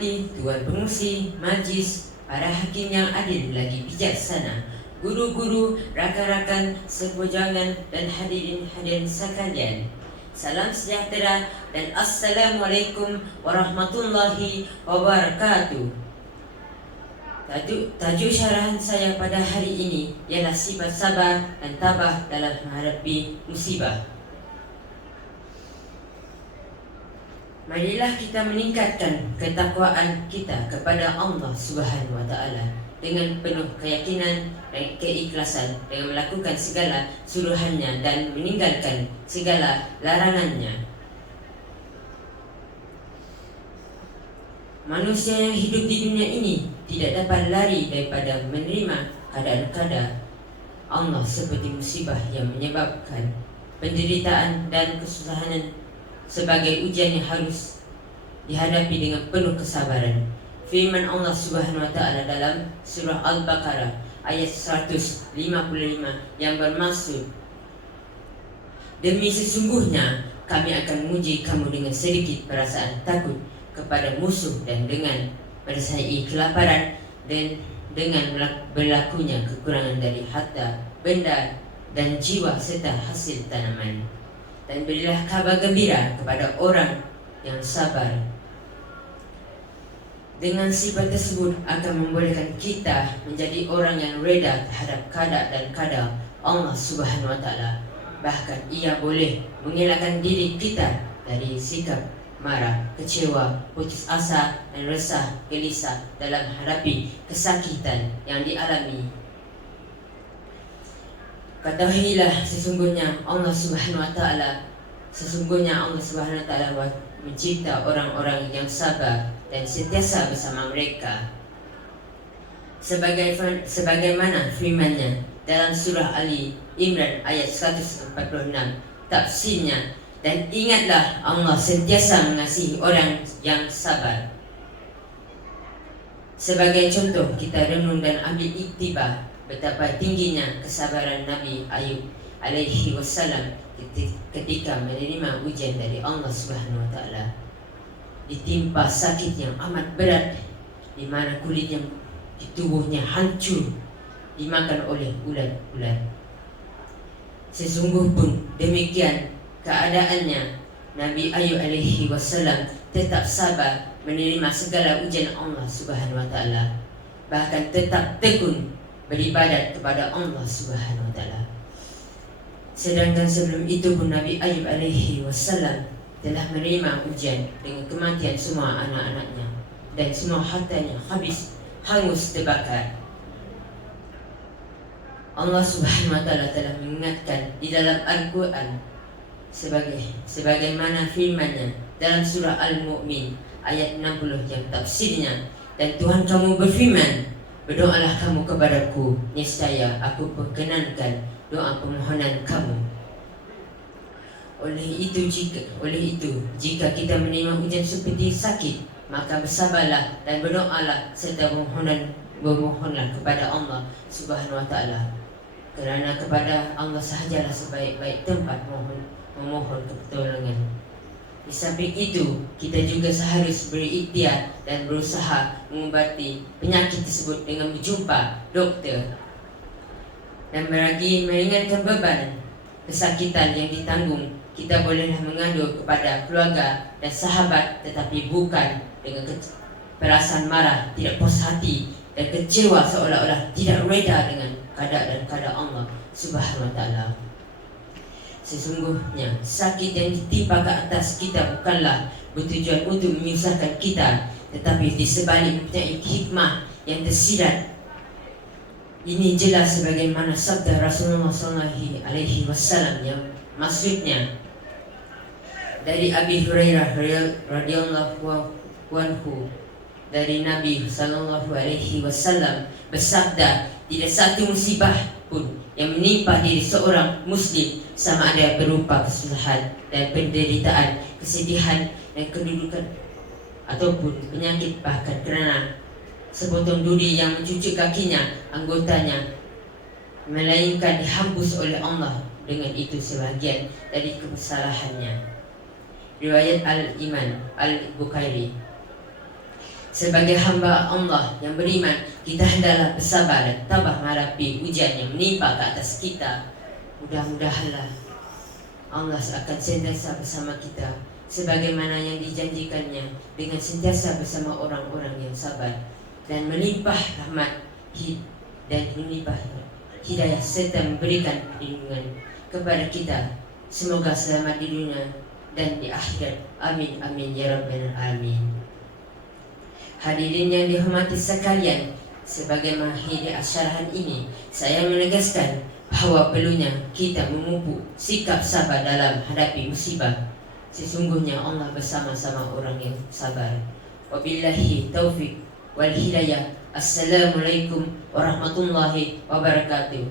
hormati Tuan Pengurusi, Majlis, para hakim yang adil lagi bijaksana, guru-guru, rakan-rakan, sebujangan dan hadirin sekalian. Salam sejahtera dan Assalamualaikum warahmatullahi wabarakatuh. Tajuk syarahan saya pada hari ini ialah sifat sabar dan tabah dalam menghadapi musibah. Marilah kita meningkatkan ketakwaan kita kepada Allah Subhanahu wa Ta'ala dengan penuh keyakinan dan keikhlasan, dengan melakukan segala suruhannya dan meninggalkan segala larangannya. Manusia yang hidup di dunia ini tidak dapat lari daripada menerima keadaan-keadaan Allah seperti musibah yang menyebabkan penderitaan dan kesusahan sebagai ujian yang harus dihadapi dengan penuh kesabaran. Firman Allah Subhanahu wa Ta'ala dalam surah Al-Baqarah ayat 155 yang bermaksud, demi sesungguhnya kami akan menguji kamu dengan sedikit perasaan takut kepada musuh dan dengan merasai kelaparan dan dengan berlakunya kekurangan dari harta, benda dan jiwa serta hasil tanaman. Dan berilah kabar gembira kepada orang yang sabar. Dengan sifat tersebut akan membolehkan kita menjadi orang yang reda terhadap qada dan qadar Allah Subhanahu wa Ta'ala. Bahkan ia boleh mengelakkan diri kita dari sikap marah, kecewa, putus asa dan resah, gelisah dalam menghadapi kesakitan yang dialami. Ketahuilah sesungguhnya Allah Subhanahu wa Ta'ala mencipta orang-orang yang sabar dan sentiasa bersama mereka. Sebagaimana firman-Nya dalam surah Ali Imran ayat 146, tafsirnya, dan ingatlah Allah sentiasa mengasihi orang yang sabar. Sebagai contoh, kita renung dan ambil iktibar betapa tingginya kesabaran Nabi Ayub alaihi wassalam ketika menerima ujian dari Allah Subhanahu wa Ta'ala. Ditimpa sakit yang amat berat, di mana kulit yang di tubuhnya hancur dimakan oleh ulat-ulat. Sesungguh pun demikian keadaannya, Nabi Ayub alaihi wassalam tetap sabar menerima segala ujian Allah Subhanahu wa Ta'ala, bahkan tetap tekun beribadat kepada Allah Subhanahu wa Ta'ala. Sedangkan sebelum itu pun Nabi Ayub alaihi wassalam telah menerima ujian dengan kematian semua anak-anaknya dan semua hartanya hangus terbakar. Allah Subhanahu wa Ta'ala telah mengingatkan di dalam Al-Quran sebagaimana firman-Nya dalam surah Al-Mu'min ayat 60 yang tafsirnya, dan Tuhan kamu berfirman, berdoalah kamu kepadaku, niscaya aku perkenankan doa permohonan kamu. Oleh itu jika kita menerima ujian seperti sakit, maka bersabarlah dan berdoalah serta bermohonlah kepada Allah Subhanahu wa Ta'ala, kerana kepada Allah sahajalah sebaik-baik tempat memohon pertolongan. Di samping itu, kita juga seharusnya berikhtiar dan berusaha mengobati penyakit tersebut dengan berjumpa doktor, dan bagi meringankan beban kesakitan yang ditanggung, kita bolehlah mengadu kepada keluarga dan sahabat, tetapi bukan dengan perasaan marah, tidak puas hati dan kecewa seolah-olah tidak reda dengan keadaan Allah Subhanahu wa Ta'ala. Sesungguhnya sakit yang ditimpa ke atas kita bukanlah bertujuan untuk menyusahkan kita, tetapi di sebalik mempunyai hikmah yang tersirat. Ini jelas sebagaimana sabda Rasulullah SAW yang maksudnya dari Abi Hurairah radhiyallahu anhu, dari Nabi SAW bersabda, tidak satu musibah pun yang menimpa diri seorang muslim, sama ada berupa kesusahan dan penderitaan, kesedihan dan kedudukan ataupun penyakit, bahkan kerana sepotong duri yang mencucuk kakinya, anggotanya, melainkan dihambus oleh Allah dengan itu sebahagian dari kesalahannya. Riwayat Al-Iman Al-Bukhari. Sebagai hamba Allah yang beriman, kita hendaklah bersabar dan tabah menghadapi ujian yang menimpa ke atas kita. Mudah-mudahanlah Allah akan sentiasa bersama kita sebagaimana yang dijanjikannya, dengan sentiasa bersama orang-orang yang sabar dan melimpah rahmat dan melimpah hidayah serta memberikan perlindungan kepada kita. Semoga selamat di dunia dan di akhirat. Amin amin ya rabbal alamin. Hadirin yang dihormati sekalian, sebagai mengakhiri asyarahan ini, saya menegaskan bahwa perlunya kita memupuk sikap sabar dalam hadapi musibah. Sesungguhnya Allah bersama-sama orang yang sabar. Wabillahi taufik wal hidayah. Assalamualaikum warahmatullahi wabarakatuh.